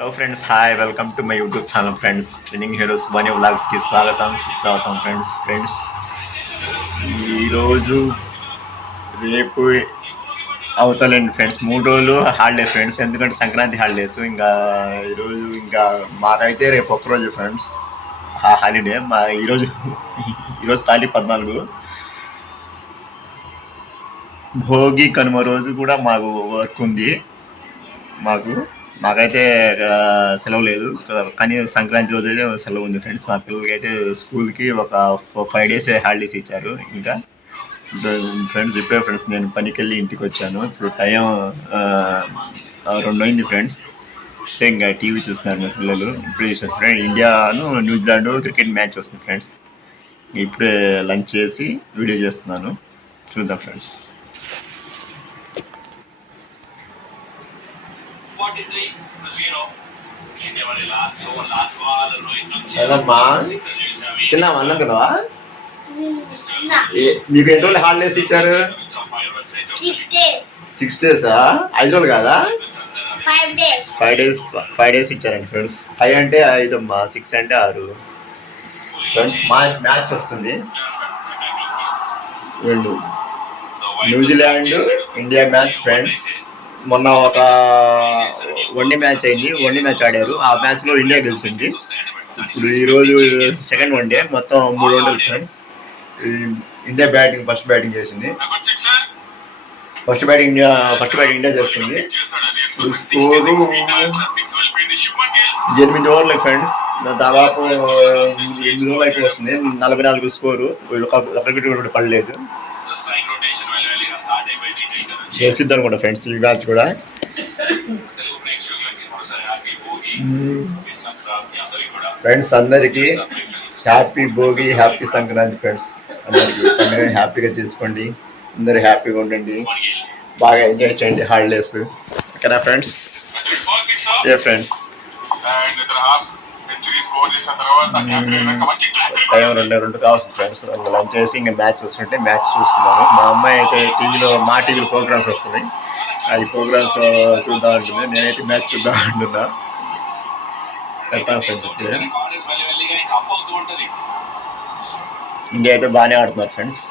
Hello friends, hi, welcome to my YouTube channel friends. Trending heroes one వ్లాగ్స్కి స్వాగతం సుస్వాగతం friends. ఈరోజు రేపు అవుతలేండి ఫ్రెండ్స్, 3 రోజులు హాలిడే ఫ్రెండ్స్. ఎందుకంటే సంక్రాంతి హాలిడేస్. ఇంకా ఈరోజు ఇంకా మాకైతే రేపు ఒక్కరోజు ఫ్రెండ్స్ హాలిడే. మా ఈరోజు తారీఖు 14. భోగి కనుమ రోజు కూడా మాకు వర్క్ ఉంది. మాకు మాకైతే సెలవు లేదు. కానీ సంక్రాంతి రోజు అయితే సెలవు ఉంది ఫ్రెండ్స్. మా పిల్లలకి అయితే స్కూల్కి ఒక 5 days హాలిడేస్ ఇచ్చారు. ఇంకా ఫ్రెండ్స్ ఇప్పుడే ఫ్రెండ్స్ నేను పనికి వెళ్ళి ఇంటికి వచ్చాను. సో టైం 2 అయింది ఫ్రెండ్స్. వస్తే ఇంకా టీవీ చూస్తున్నారు మా పిల్లలు. ఇప్పుడే చూసారు ఫ్రెండ్, ఇండియాను న్యూజిలాండ్ క్రికెట్ మ్యాచ్ వస్తుంది ఫ్రెండ్స్. ఇప్పుడే లంచ్ చేసి వీడియో చేస్తున్నాను, చూద్దాం ఫ్రెండ్స్. ఏదమ్మా తిన్నావా? అన్నం తిన్నావా? నీకు ఎన్ని రోజులు హాలిడేస్ ఇచ్చారు? 6 days. 5 రోజులు కాదా? 5 days ఇచ్చారండి ఫ్రెండ్స్. 5 అంటే 5 అమ్మా, 6 అంటే 6 ఫ్రెండ్స్. మ్యాచ్ వస్తుంది రెండు, న్యూజిలాండ్ ఇండియా మ్యాచ్ ఫ్రెండ్స్. మొన్న ఒక వన్డే మ్యాచ్ అయింది, వన్డే మ్యాచ్ ఆడారు. ఆ మ్యాచ్లో ఇండియా గెలిచింది. ఇప్పుడు ఈరోజు సెకండ్ వన్డే, మొత్తం 3 వందలు ఫ్రెండ్స్. ఇండియా ఫస్ట్ బ్యాటింగ్ చేసింది. ఫస్ట్ బ్యాటింగ్ ఇండియా చేస్తుంది. ఇప్పుడు స్కోరు 8 ఓవర్లకు ఫ్రెండ్స్. దాదాపు 8 ఓవర్లు అయితే వస్తుంది. 44 స్కోరు. ఒకటి కూడా పడలేదు. గెలిచిద్ది అనుకుంటా ఫ్రెండ్స్ ఈ మ్యాచ్ కూడా. ఫ్రెండ్స్ అందరికీ happy Bhogi, happy Sankranti friends. అందరికీ పండుగ హ్యాపీగా చేసుకోండి. అందరూ హ్యాపీగా ఉండండి, బాగా ఎంజాయ్ చేయండి హాలిడేస్. ఓకేనా ఫ్రెండ్స్? ఏ ఫ్రెండ్స్, టైం 2 కావచ్చు ఫ్రెండ్స్. ఇంకా లంచ్ చేసి ఇంకా మ్యాచ్ వస్తుంటే మ్యాచ్ చూస్తున్నాను. మా అమ్మాయి అయితే మా టీవీలో ప్రోగ్రామ్స్ వస్తున్నాయి. ఈ ప్రోగ్రామ్స్ చూద్దాం అంటుంది. నేనైతే మ్యాచ్ చూద్దాం అంటున్నా. వెళ్తాను ఫ్రెండ్స్. ఇప్పుడే ఇండియా అయితే బాగానే ఆడుతున్నారు ఫ్రెండ్స్.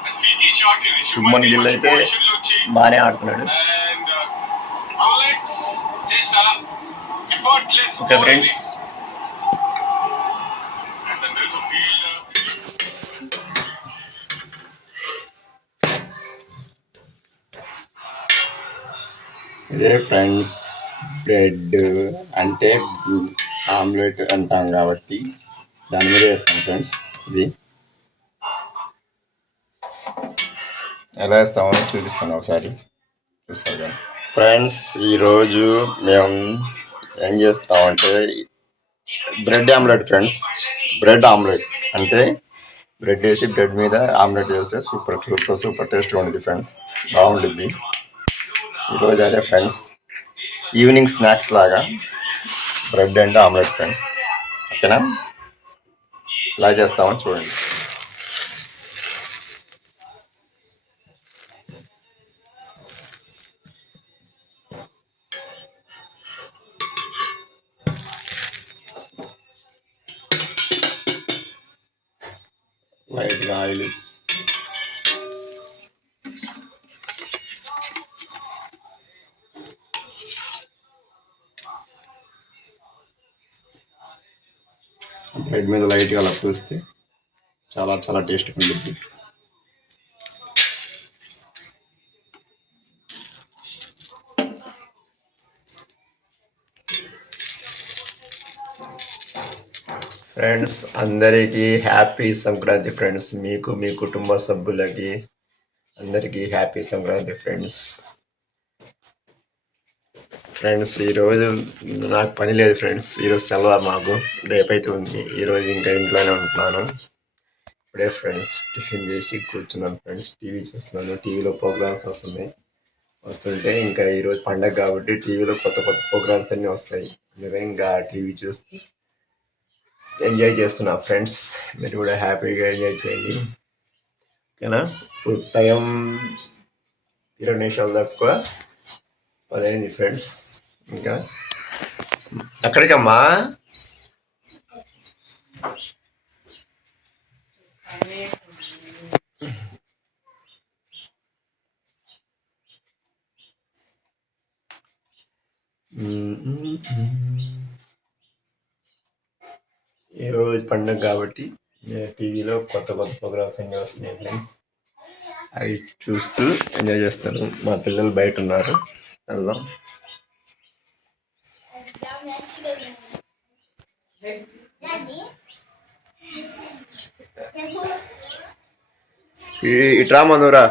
శుభ్మన్ గిల్ అయితే బాగానే ఆడుతున్నాడు. ఓకే ఫ్రెండ్స్, ఇదే ఫ్రెండ్స్ బ్రెడ్ అంటే ఆమ్లెట్ అంటాం కాబట్టి దాని మీద వేస్తాం ఫ్రెండ్స్. ఇది ఎలా వేస్తామో చూపిస్తాను ఒకసారి, చూస్తారు ఫ్రెండ్స్. ఈరోజు మేము ఏం చేస్తామంటే bread omelette friends. Bread omelette అంటే బ్రెడ్ వేసి బ్రెడ్ మీద ఆమ్లెట్ చేస్తే సూపర్ టేస్ట్గా ఉంటుంది ఫ్రెండ్స్. బాగుంటుంది. ఈరోజు అదే ఫ్రెండ్స్, ఈవినింగ్ స్నాక్స్ లాగా బ్రెడ్ అండ్ ఆమ్లెట్ ఫ్రెండ్స్. ఓకేనా? ఇలా చేస్తామో చూడండి. లైట్గా ఆయిల్, బ్రెడ్ మీద లైట్గా అలా పూస్తే చాలా టేస్ట్గా ఉంటుంది. ఫ్రెండ్స్ అందరికీ హ్యాపీ సంక్రాంతి ఫ్రెండ్స్. మీకు, మీ కుటుంబ సభ్యులకి అందరికీ హ్యాపీ సంక్రాంతి ఫ్రెండ్స్. ఫ్రెండ్స్ ఈరోజు నాకు పని లేదు ఫ్రెండ్స్. ఈరోజు సెలవు మాకు. రేపైతే ఉంది. ఈరోజు ఇంకా ఇంట్లోనే ఉంటున్నాను. ఇప్పుడే ఫ్రెండ్స్ టిఫిన్ చేసి కూర్చున్నాను ఫ్రెండ్స్. టీవీ చూస్తున్నాను. టీవీలో ప్రోగ్రామ్స్ వస్తుంటే ఇంకా ఈరోజు పండగ కాబట్టి టీవీలో కొత్త ప్రోగ్రామ్స్ అన్నీ వస్తాయి. అందుకని ఇంకా టీవీ చూస్తూ ఎంజాయ్ చేస్తున్నా ఫ్రెండ్స్. మీరు కూడా హ్యాపీగా ఎంజాయ్ చేయండి. ఓకేనా? ఇప్పుడు టైం 20 నిమిషాలు తక్కువ 10 అయింది ఫ్రెండ్స్. ఇంకా ఎక్కడికమ్మా? ఈ రోజు పండుగ కాబట్టి టీవీలో కొత్త కొత్త ప్రోగ్రామ్స్ అన్నీ వస్తున్నాయి ఫ్రెండ్స్. అవి చూస్తూ ఎంజాయ్ చేస్తాను. మా పిల్లలు బయట ఉన్నారు. వెళ్దాం. ఇట్రా మనూరా.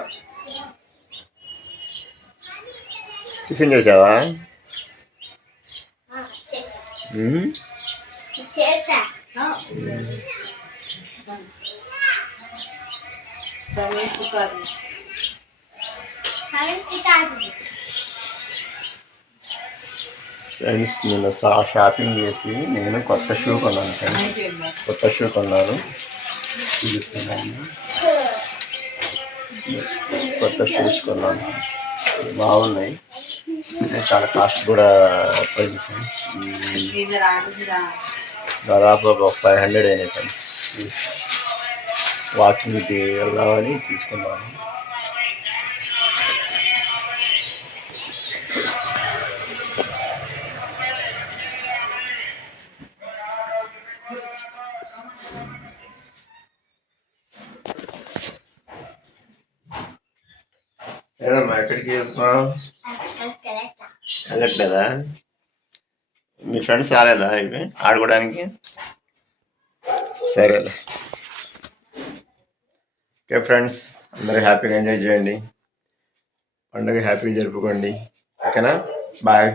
టిఫిన్ చేసావా? ఫ్రెండ్స్ నిన్న షాపింగ్ చేసి నేను కొత్త షూ కొన్నాను ఫ్రెండ్స్. కొత్త షూ కొన్నాను, చూపిస్తున్నాను. కొత్త షూస్ కొన్నాను, బాగున్నాయి. చాలా కాస్ట్ కూడా పడింది ఫ్రెండ్స్. దాదాపు ఒక 500 అయినాయి ఫ్రెండ్స్. వాకింగ్కి వెళ్దామని తీసుకున్నాను. ఏదమ్మా ఎక్కడికి వెళ్తున్నావు? వెళ్ళట్లేదా? మీ ఫ్రెండ్స్ రాలేదా ఇవి ఆడుకోవడానికి? సరేలే. ఓకే ఫ్రెండ్స్, అందరూ హ్యాపీగా ఎంజాయ్ చేయండి, పండుగ హ్యాపీగా జరుపుకోండి. ఓకేనా? Bye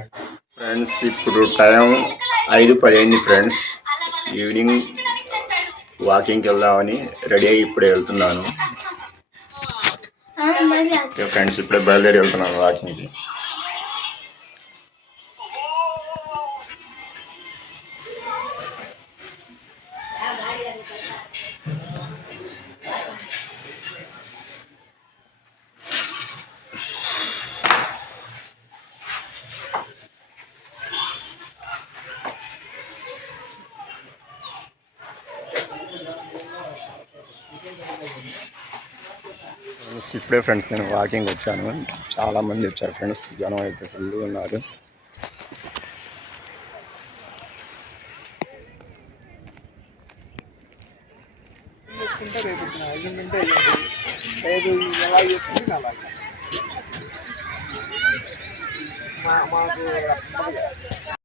friends. ఇప్పుడు టైం 5:10 అయింది ఫ్రెండ్స్. ఈవినింగ్ వాకింగ్కి వెళ్దామని రెడీ అయ్యి ఇప్పుడే వెళ్తున్నాను. ఓకే ఫ్రెండ్స్, ఇప్పుడే బయలుదేరి వెళ్తున్నాను వాకింగ్కి. ఇప్పుడే ఫ్రెండ్స్ నేను వాకింగ్ వచ్చాను. చాలామంది వచ్చారు ఫ్రెండ్స్, జనం అయితే ఫుల్ ఉన్నారు. మాకు